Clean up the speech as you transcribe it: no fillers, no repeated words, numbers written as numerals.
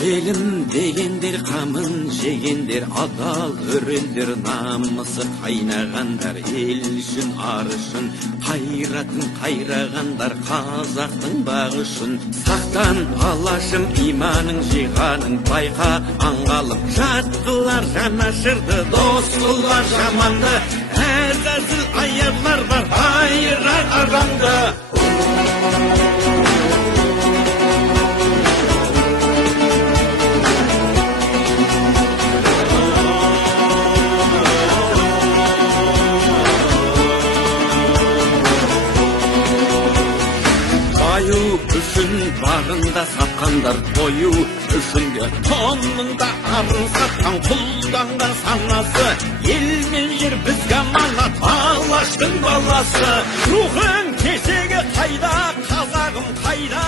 Елім дегендер қамын жегендер, адал өрендер, намысы қайнағандар, ел үшін ар үшін қайратын қайрағандар, қазақтың бағы үшін. Сақтан алашым иманың жиғаның, байқа аңғалым, жат қылар жанашырды, дос қылар жаманды, әзәзіл аярлар бар, айырар арамды. Үшін бағында сатқандар, тою үшінде тонында арын сатқан, құлданған санасы, ел мен жер бізге аманат, алаштың баласы. Рухың кешегі қайда, қазағым қайда,